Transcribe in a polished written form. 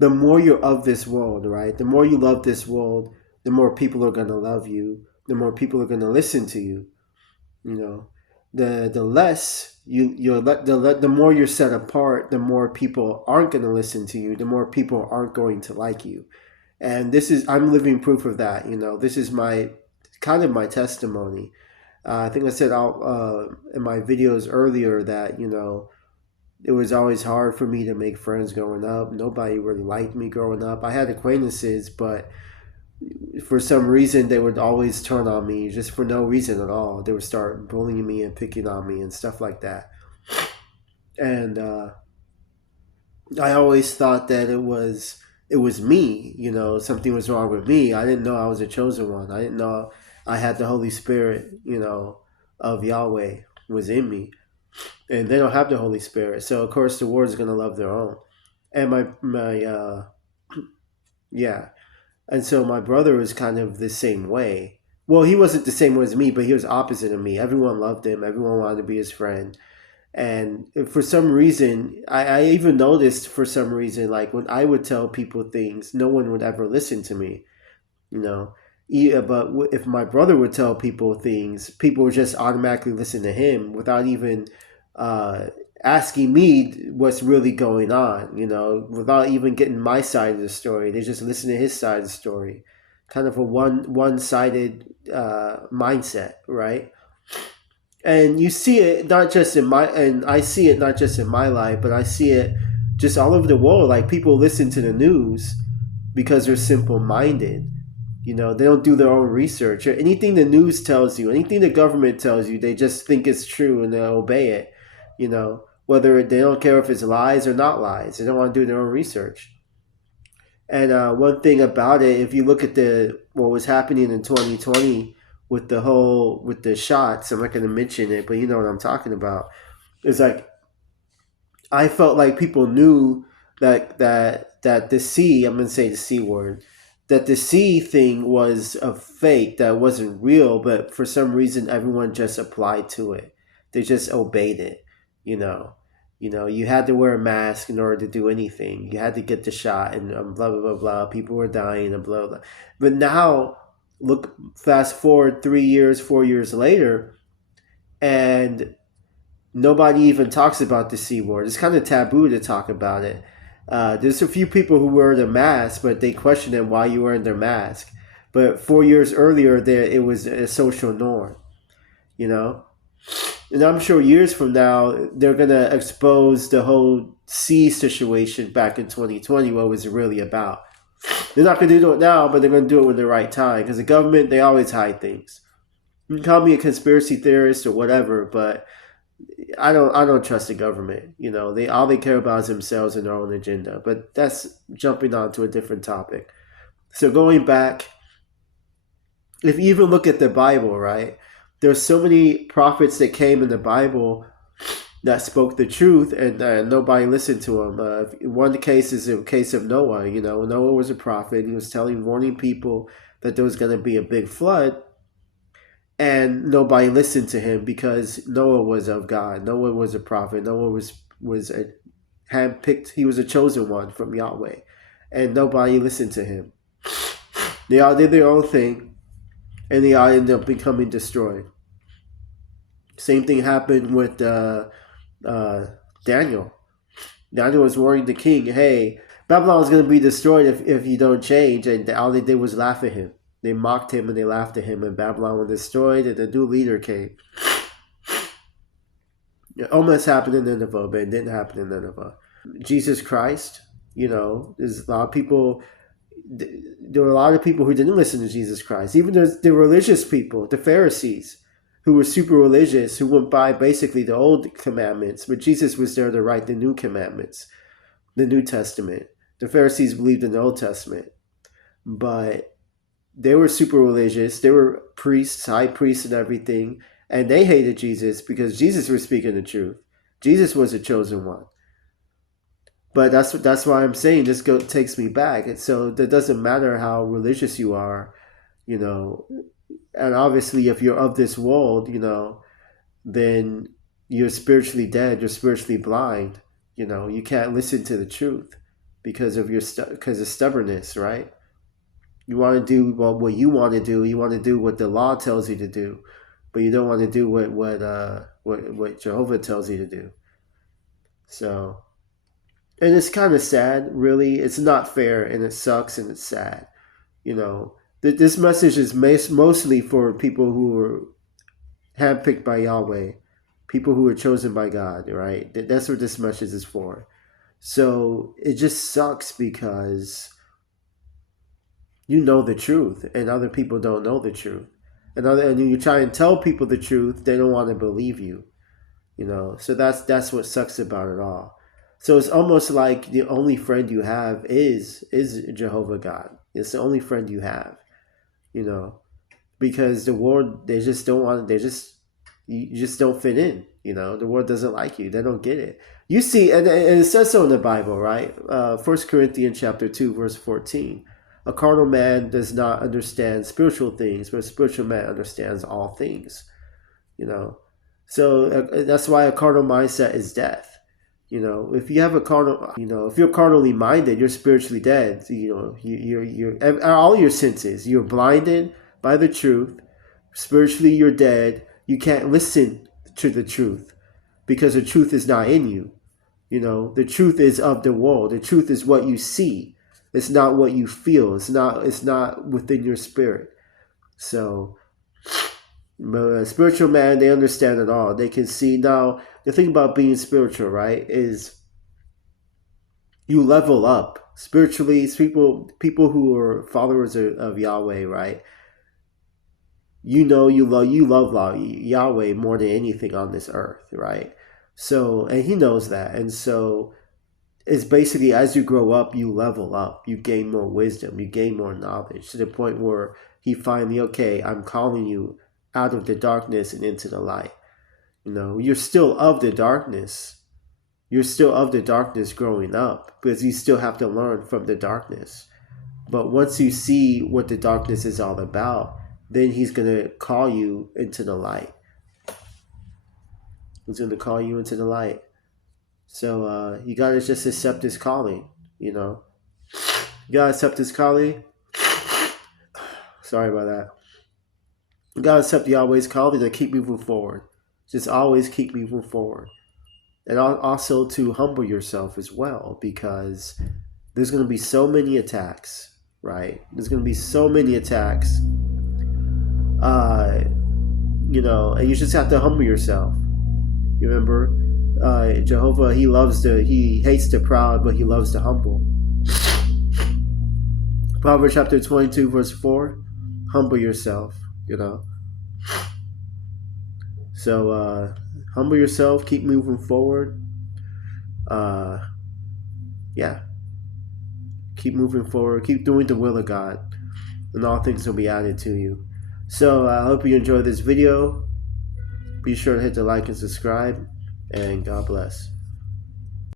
the more you're of this world, right? The more you love this world, the more people are going to love you, the more people are going to listen to you. You know, the less the more you're set apart, the more people aren't going to listen to you, the more people aren't going to like you. And this is I'm living proof of that. You know, this is my kind of my testimony. I think I said out in my videos earlier that it was always hard for me to make friends growing up. Nobody really liked me growing up. I had acquaintances, but for some reason they would always turn on me just for no reason at all. They would start bullying me and picking on me and stuff like that. And I always thought that it was me. Something was wrong with me. I didn't know I was a chosen one. I didn't know I had the Holy Spirit, of Yahweh was in me. And they don't have the Holy Spirit, so of course the world is gonna love their own. And my yeah, and so my brother was kind of the same way. Well, he wasn't the same way as me, but he was opposite of me. Everyone loved him. Everyone wanted to be his friend. And for some reason, I even noticed for some reason, like when I would tell people things, no one would ever listen to me. You know, but if my brother would tell people things, people would just automatically listen to him without even uh, asking me what's really going on. Without even getting my side of the story, they just listen to his side of the story. Kind of a one sided mindset, right? And you see it not just and I see it not just in my life, but I see it just all over the world. Like people listen to the news because they're simple minded. They don't do their own research or anything the news tells you, anything the government tells you, they just think it's true and they obey it. Whether they don't care if it's lies or not lies, they don't want to do their own research. And one thing about it, if you look at the what was happening in 2020 with the shots, I'm not going to mention it, but you know what I'm talking about. It's like I felt like people knew that the C, I'm going to say the C word, that the C thing was a fake, that wasn't real, but for some reason everyone just applied to it. They just obeyed it, you know. You had to wear a mask in order to do anything. You had to get the shot, and blah blah blah blah. People were dying and blah blah. But now, look, fast forward 3 years, 4 years later, and nobody even talks about the C word. It's kind of taboo to talk about it. There's a few people who wear the mask, but they question them why you wearing their mask. But 4 years earlier, there it was a social norm, you know. And I'm sure years from now, they're gonna expose the whole C situation back in 2020, what it was really about. They're not gonna do it now, but they're gonna do it when the right time. Because the government, they always hide things. You can call me a conspiracy theorist or whatever, but I don't trust the government. They all they care about is themselves and their own agenda. But that's jumping on to a different topic. So going back, if you even look at the Bible, right? There's so many prophets that came in the Bible that spoke the truth, and nobody listened to them. One case is a case of Noah. Noah was a prophet. He was warning people that there was going to be a big flood, and nobody listened to him because Noah was of God. Noah was a prophet. Noah was a handpicked. He was a chosen one from Yahweh, and nobody listened to him. They all did their own thing, and they all ended up becoming destroyed. Same thing happened with Daniel. Daniel was warning the king, "Hey, Babylon is going to be destroyed if you don't change," and all they did was laugh at him. They mocked him and they laughed at him, and Babylon was destroyed, and a new leader came. It almost happened in Nineveh, but it didn't happen in Nineveh. Jesus Christ, there's a lot of people. There were a lot of people who didn't listen to Jesus Christ. Even the religious people, the Pharisees, who were super religious, who went by basically the old commandments, but Jesus was there to write the new commandments, the New Testament. The Pharisees believed in the Old Testament, but they were super religious. They were priests, high priests, and everything, and they hated Jesus because Jesus was speaking the truth. Jesus was a chosen one. But that's why I'm saying this takes me back. And so that doesn't matter how religious you are, and obviously if you're of this world, then you're spiritually dead, you're spiritually blind. You can't listen to the truth. because of because of stubbornness, right? You want to do what you want to do. You want to do what the law tells you to do, but you don't want to do what Jehovah tells you to do. So, and it's kind of sad, really. It's not fair, and it sucks, and it's sad. You know, this message is mostly for people who are handpicked by Yahweh, people who are chosen by God, right? That's what this message is for. So it just sucks because you know the truth and other people don't know the truth. And you try and tell people the truth, they don't want to believe you. You know, so that's what sucks about it all. So it's almost like the only friend you have is Jehovah God. It's the only friend you have, you know, because the world, they just don't want, you just don't fit in. You know, the world doesn't like you. They don't get it. You see, and it says so in the Bible, right? 1 Corinthians chapter 2, verse 14. A carnal man does not understand spiritual things, but a spiritual man understands all things. You know, so that's why a carnal mindset is death. You know, if you have a carnal, you know, if you're carnally minded, you're spiritually dead. You know, you're all your senses. You're blinded by the truth. Spiritually, you're dead. You can't listen to the truth because the truth is not in you. You know, the truth is of the world. The truth is what you see. It's not what you feel. It's not within your spirit. So, a spiritual man, they understand it all. They can see. Now, the thing about being spiritual, right, is you level up spiritually. People who are followers of Yahweh, right? You know, you love Yahweh more than anything on this earth, right? So, and he knows that, and so it's basically, as you grow up, you level up, you gain more wisdom, you gain more knowledge, to the point where he finally, okay, I'm calling you out of the darkness and into the light. You know, you're still of the darkness. You're still of the darkness growing up, because you still have to learn from the darkness. But once you see what the darkness is all about, then he's going to call you into the light. He's going to call you into the light. So you got to just accept his calling, you know. You got to accept his calling. Sorry about that. You got to accept Yahweh's calling to keep moving forward. Just always keep moving forward. And also to humble yourself as well, because there's going to be so many attacks, right? There's going to be so many attacks. You know, and you just have to humble yourself. You remember, Jehovah, he hates the proud, but he loves the humble. Proverbs chapter 22, verse 4, humble yourself, you know. So, humble yourself, keep moving forward. Yeah. Keep moving forward, keep doing the will of God, and all things will be added to you. So, I hope you enjoyed this video. Be sure to hit the like and subscribe, and God bless.